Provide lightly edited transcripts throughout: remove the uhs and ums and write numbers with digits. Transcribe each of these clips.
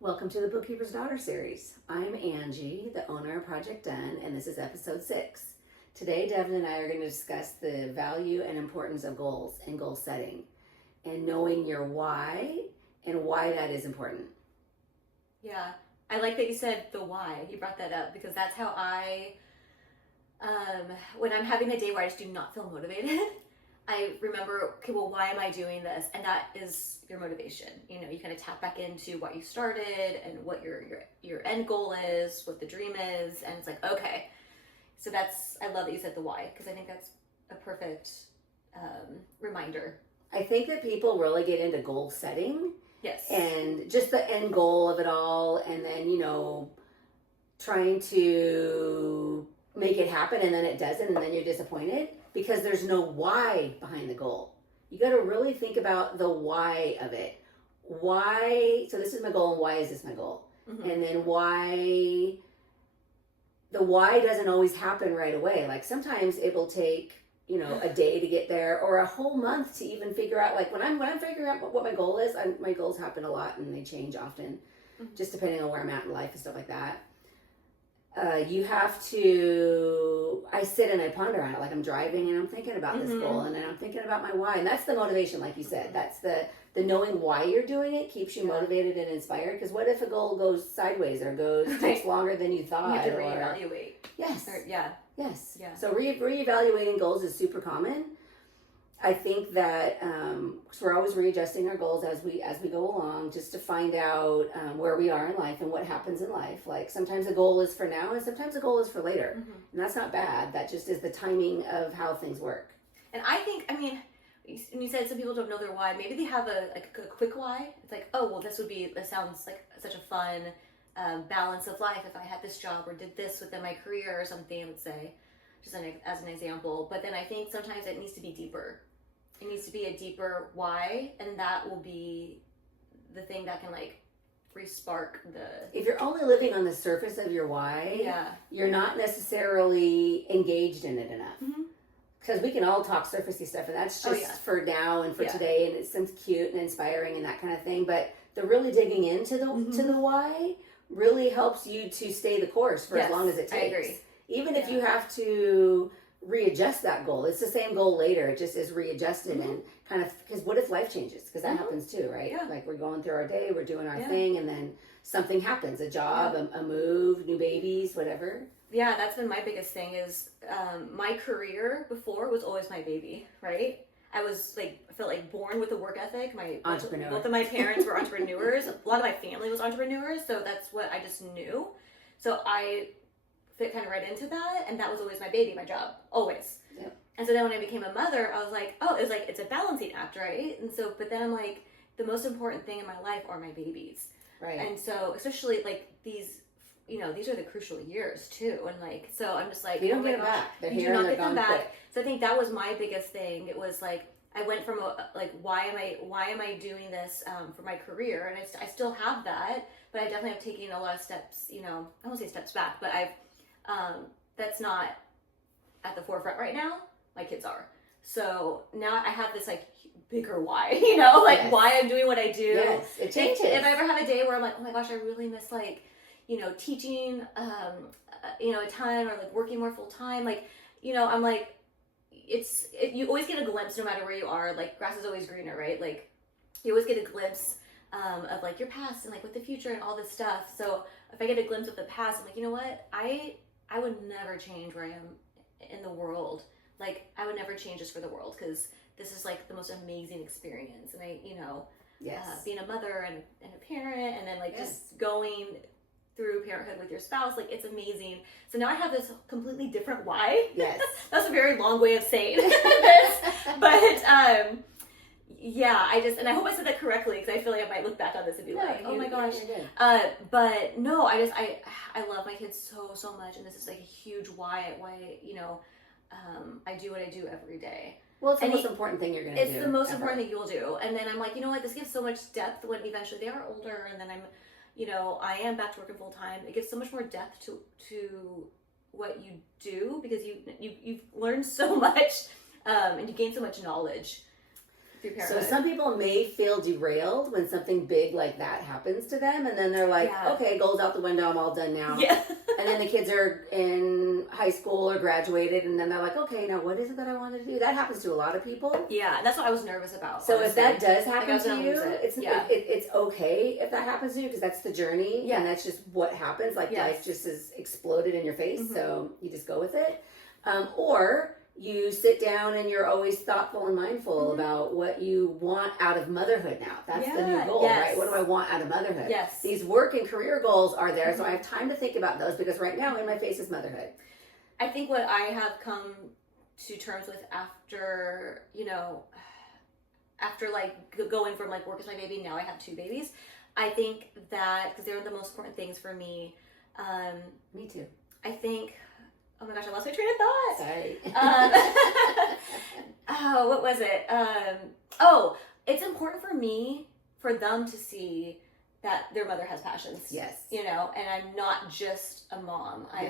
Welcome to the Bookkeeper's Daughter series. I'm Angie, the owner of Project Done, and this is episode 6. Today, Devin and I are going to discuss the value and importance of goals and goal setting and knowing your why and why that is important. Yeah, I like that you said the why. You brought that up because that's how when I'm having a day where I just do not feel motivated, I remember, okay, well, why am I doing this? And that is your motivation. You know, you kind of tap back into what you started and what your end goal is, what the dream is. And it's like, okay. So I love that you said the why, because I think that's a perfect reminder. I think that people really get into goal setting. Yes. And just the end goal of it all, and then, trying to make it happen, and then it doesn't, and then you're disappointed because there's no why behind the goal. You got to really think about the why of it. Why, so this is my goal, and why is this my goal? Mm-hmm. And then the why doesn't always happen right away. Like sometimes it will take, a day to get there, or a whole month to even figure out, like when I'm figuring out what my goal is, my goals happen a lot and they change often, just depending on where I'm at in life and stuff like that. I sit and I ponder on it, like I'm driving and I'm thinking about this goal, and then I'm thinking about my why, and that's the motivation, like you said. That's the knowing why you're doing it keeps you motivated and inspired, because what if a goal goes sideways or takes longer than you thought? You have to reevaluate. Yes. Yes. Yeah. So reevaluating goals is super common. I think that because we're always readjusting our goals as we go along, just to find out where we are in life and what happens in life. Like sometimes a goal is for now, and sometimes a goal is for later, and that's not bad. That just is the timing of how things work. And I think, when you said some people don't know their why, maybe they have a quick why. It's like, oh, well, this sounds like such a fun balance of life if I had this job or did this within my career or something, I would say, just as an example. But then I think sometimes it needs to be deeper. It needs to be a deeper why, and that will be the thing that can re-spark If you're only living on the surface of your why, you're not necessarily engaged in it enough. Because we can all talk surfacey stuff, and that's just for now and for today, and it sounds cute and inspiring and that kind of thing. But the really digging into to the why really helps you to stay the course for as long as it takes. I agree. Even if you have to readjust that goal, it's the same goal later, it just is readjusted and kind of, because what if life changes? Because that happens too, right? Like we're going through our day, we're doing our thing, and then something happens, a job, a move, new babies, whatever. Yeah, that's been my biggest thing is my career before was always my baby, right? I felt like born with a work ethic. Entrepreneur. Both of my parents were entrepreneurs. A lot of my family was entrepreneurs, so that's what I just knew. So I fit kind of right into that, and that was always my baby, my job, always. Yep. And so then when I became a mother, I was like, it's a balancing act, right? And so, but then I'm like, the most important thing in my life are my babies. Right. And so, especially these are the crucial years too. And so I'm just like, you don't get them back. They're here and they're gone quick. So I think that was my biggest thing. It was like, I went from why am I doing this for my career? And I still have that, but I definitely have taken a lot of steps, I won't say steps back, but that's not at the forefront right now. My kids are. So now I have this bigger why, why I'm doing what I do. Yes, it changes. If I ever have a day where I'm like, oh my gosh, I really miss teaching, a ton, or working more full time. I'm like, you always get a glimpse no matter where you are. Grass is always greener, right? You always get a glimpse of your past and with the future and all this stuff. So if I get a glimpse of the past, I'm like, you know what? I would never change where I am in the world. I would never change this for the world, because this is the most amazing experience. And being a mother and a parent, and then just going through parenthood with your spouse, it's amazing. So now I have this completely different why. Yes. That's a very long way of saying this. But and I hope I said that correctly, because I feel like I might look back on this and be oh my gosh. But no, I love my kids so much, and this is a huge why I do what I do every day. Well, it's the most important thing you're going to do. It's the most important thing you'll do. And then I'm like, you know what? This gives so much depth when eventually they are older, and then I am back to working full time. It gives so much more depth to what you do, because you've learned so much, and you gain so much knowledge. through parenthood. So some people may feel derailed when something big like that happens to them, and then they're like, okay, goals out the window, I'm all done now. Yeah. And then the kids are in high school or graduated, and then they're like, okay, now what is it that I want to do? That happens to a lot of people. Yeah, that's what I was nervous about. So honestly. If that does happen to you, it's okay if that happens to you, because that's the journey, and that's just what happens. Like life just has exploded in your face, so you just go with it. Or you sit down and you're always thoughtful and mindful about what you want out of motherhood now. That's the new goal, right? What do I want out of motherhood? Yes. These work and career goals are there, so I have time to think about those, because right now in my face is motherhood. I think what I have come to terms with after, after like going from like work is my baby, now I have 2 babies. I think that, because they're the most important things for me. Me too. I think... Oh my gosh, I lost my train of thought. Sorry. What was it? It's important for me, for them to see that their mother has passions. Yes. And I'm not just a mom. I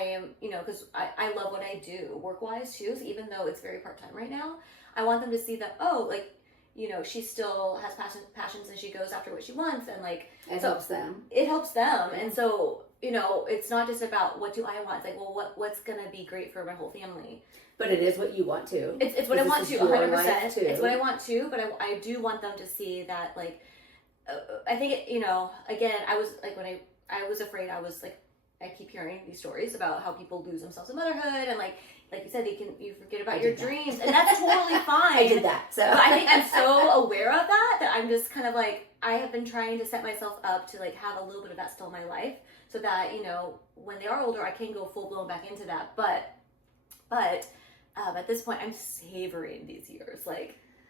am, because I love what I do work-wise too. So even though it's very part-time right now, I want them to see that, she still has passions and she goes after what she wants, and it helps them. It helps them. And so, it's not just about what do I want. It's like, well, what's going to be great for my whole family. But it is what you want to. It's what I want to, 100%. It's what I want to, but I do want them to see that, I think, again, I was, when I was afraid, I was, I keep hearing these stories about how people lose themselves in motherhood, and, like you said, you forget about your dreams, and that's totally fine. I did that, so. But I think I'm so aware of that I'm just kind of I have been trying to set myself up to, have a little bit of that still in my life, so that, when they are older, I can go full blown back into that. But at this point, I'm savoring these years.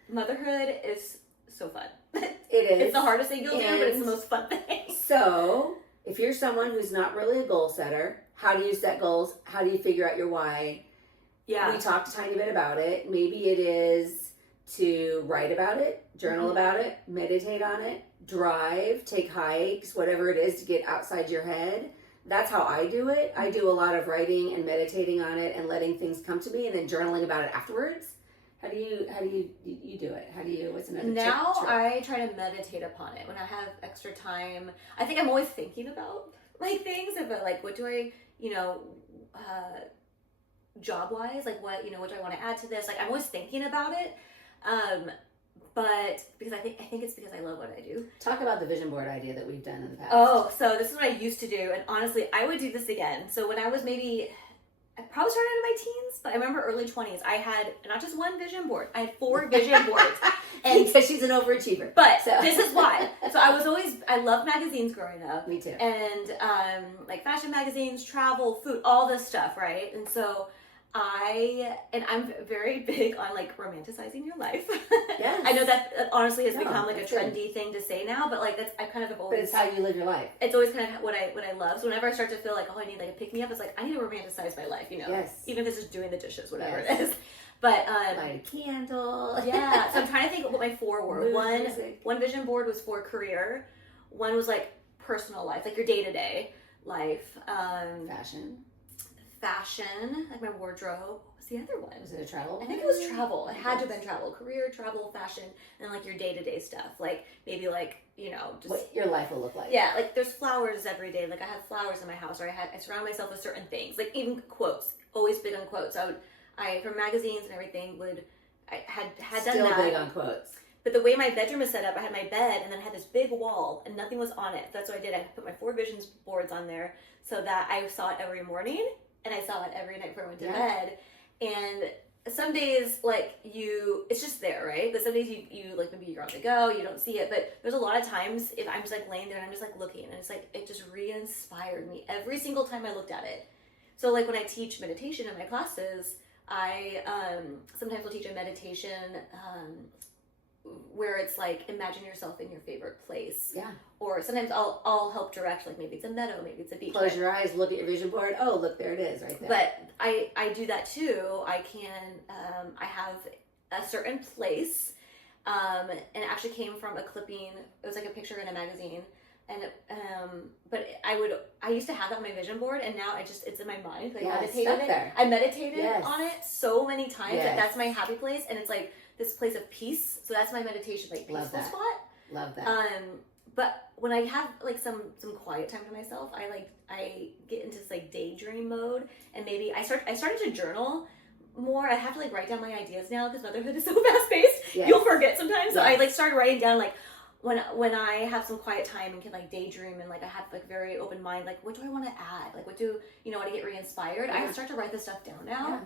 Motherhood is so fun. It is. It's the hardest thing you'll do, but it's the most fun thing. So, if you're someone who's not really a goal setter, how do you set goals? How do you figure out your why? Yeah. We talked a tiny bit about it. Maybe it is to write about it, journal about it, meditate on it, drive, take hikes, whatever it is to get outside your head. That's how I do it. I do a lot of writing and meditating on it and letting things come to me, and then journaling about it afterwards. How do you do it? What's another now trick? I try to meditate upon it when I have extra time. I think I'm always thinking about things about what do I job wise, what do I want to add to this? I'm always thinking about it. But because I think it's because I love what I do. Talk about the vision board idea that we've done in the past. Oh, so this is what I used to do, and honestly, I would do this again. So when I was I probably started in my teens, but I remember early 20s, I had not just one vision board, I had 4 vision boards. And because she's an overachiever. But this is why. So I loved magazines growing up. Me too. And fashion magazines, travel, food, all this stuff, right? And so I'm very big on romanticizing your life. Yes. I know that honestly has become a trendy thing to say now, but I kind of have always. But it's how you live your life. It's always kind of what I love. So whenever I start to feel I need a pick me up, it's I need to romanticize my life, Yes. Even if it's just doing the dishes, whatever it is. But light a candle. Yeah. So I'm trying to think of what my 4 were. One vision board was for career. One was personal life, your day-to-day life. Fashion, my wardrobe. What was the other one? Was it a travel? I think it was travel. It had to have been travel. Career, travel, fashion, and your day-to-day stuff. Maybe just what your life will look like. Yeah, there's flowers every day. I have flowers in my house, or I surround myself with certain things. Even quotes. Always big on quotes. I from magazines and everything I had Still done that. Big on quotes. But the way my bedroom is set up, I had my bed and then I had this big wall and nothing was on it. That's what I did. I put my 4 vision boards on there so that I saw it every morning and I saw it every night before I went to bed. And some days, it's just there, right? But some days you maybe you're on the go, you don't see it. But there's a lot of times if I'm just laying there and I'm just looking and it's it just re-inspired me every single time I looked at it. So when I teach meditation in my classes, I sometimes will teach a meditation where it's imagine yourself in your favorite place. Yeah. Or sometimes I'll help direct, maybe it's a meadow, maybe it's a beach. Close your eyes, look at your vision board. Oh, look, there it is right there. But I do that too. I I have a certain place, and it actually came from a clipping. It was a picture in a magazine. And but I used to have that on my vision board, and now it's in my mind. I meditated on it so many times that that's my happy place, and it's this place of peace. So that's my meditation, like peaceful spot. Love that. But when I have like some quiet time to myself, I get into this like daydream mode, and maybe I started to journal more. I have to like write down my ideas now because motherhood is so fast paced. Yes. You'll forget sometimes. So I like started writing down like when I have some quiet time and can like daydream, and like I have like very open mind, like what do I want to add? Like what do you know, want to get re-inspired? I start to write this stuff down now. Yeah.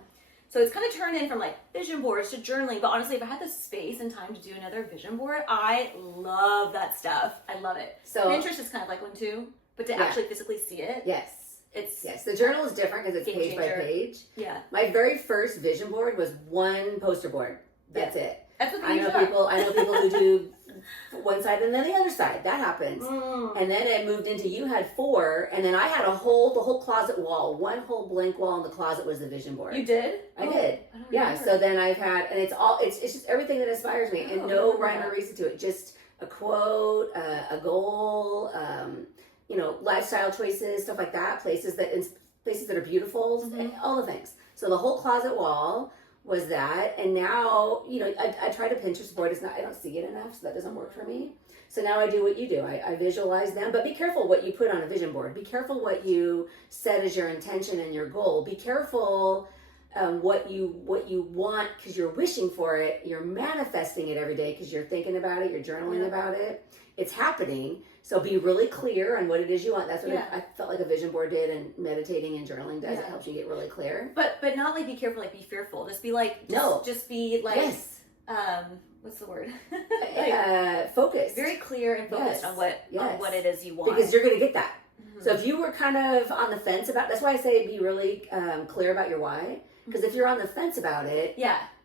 So it's kind of turned in from like vision boards to journaling. But honestly, if I had the space and time to do another vision board, I love that stuff. I love it. So Pinterest is kind of like one too, but to actually physically see it. Yes. The journal is different because it's page by page. Yeah. My very first vision board was one poster board. That's it. That's what I know people who do one side and then the other side. That happens. And then it moved into you had 4, and then I had the whole closet wall. One whole blank wall in the closet was the vision board. You did? I did. Yeah. So then I've had, and it's just everything that inspires me, and no rhyme or reason to it. Just a quote, a goal, you know, lifestyle choices, stuff like that. Places that are beautiful, all the things. So the whole closet wall was that, and now, you know, I try to Pinterest board. I don't see it enough, so that doesn't work for me. So now I do what you do. I visualize them, but be careful what you put on a vision board. Be careful what you set as your intention and your goal. Be careful what you want because you're wishing for it. You're manifesting it every day because you're thinking about it. You're journaling about it. It's happening. So be really clear on what it is you want. That's what I felt like a vision board did, and meditating and journaling does. It helps you get really clear. But not like be careful, like be fearful. Just be like, just be like, what's the word? Like, focused. Very clear and focused on what it is you want. Because you're going to get that. So if you were kind of on the fence about, that's why I say be really clear about your why. Because if you're on the fence about it,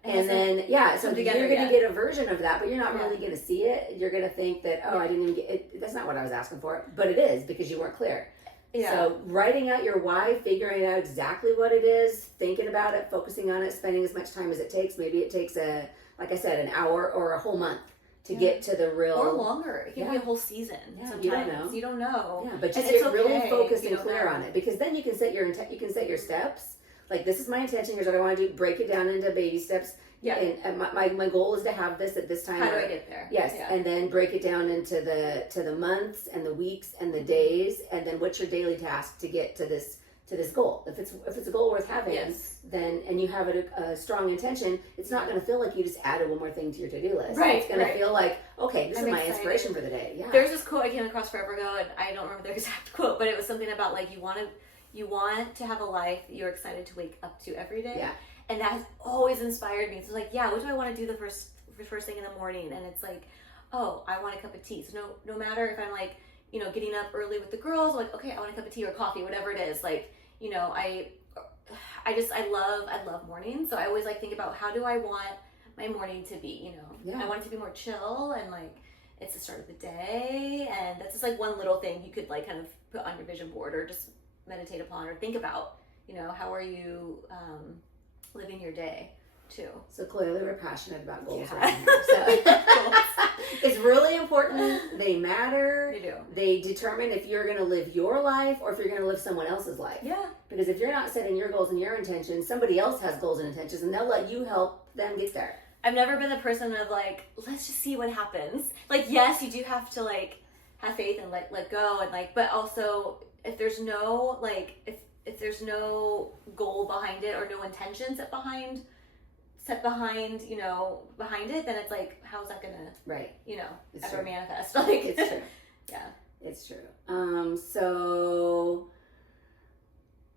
and then so you're going to get a version of that, but you're not really going to see it. You're going to think that I didn't even get it. That's not what I was asking for, but it is because you weren't clear. Yeah. So writing out your why, figuring out exactly what it is, thinking about it, focusing on it, spending as much time as it takes. Maybe it takes like I said, an hour or a whole month to get to the real, or longer. It can be a whole season. Yeah, sometimes. You don't know. Yeah, but just get really focused and clear on it, because then you can set your your steps. Like, this is my intention. Here's what I want to do. Break it down into baby steps. Yeah. And my goal is to have this at this time. How do I get there? Yes. Yeah. And then break it down into the months and the weeks and the days, and then what's your daily task to get to this goal. If it's a goal worth having, then, and you have a strong intention, it's not going to feel like you just added one more thing to your to-do list. Right. It's going to feel like, okay, this is my inspiration for the day. Yeah. There's this quote I came across forever ago, and I don't remember the exact quote, but it was something about like you want to have a life that you're excited to wake up to every day. Yeah. And that has always inspired me. So like, what do I want to do the first thing in the morning? And it's like, oh, I want a cup of tea. So no matter if I'm like, you know, getting up early with the girls, like, okay, I want a cup of tea or coffee, whatever it is. Like, you know, I love mornings. So I always like think about how do I want my morning to be, you know. I want it to be more chill, and like it's the start of the day, and that's just like one little thing you could like kind of put on your vision board or just meditate upon or think about, you know, how are you living your day too. So clearly we're passionate about goals right now. So it's really important. They matter. They do. They determine if you're going to live your life or if you're going to live someone else's life. Yeah. Because if you're not setting your goals and your intentions, somebody else has goals and intentions, and they'll let you help them get there. I've never been the person of like, let's just see what happens. Like, yes, you do have to like have faith and let go, and like, but also if there's no like if there's no goal behind it or no intention set behind you know, behind it, then it's like, how's that gonna you know, it's ever true. manifest? Like, it's true. Yeah, it's true. So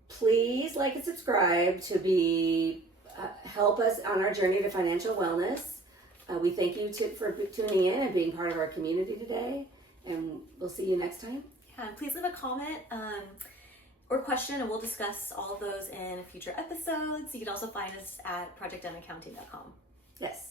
please like and subscribe to be help us on our journey to financial wellness. We thank you for tuning in and being part of our community today, and we'll see you next time. Yeah, and please leave a comment or question, and we'll discuss all of those in future episodes. You can also find us at projectdoneaccounting.com. Yes.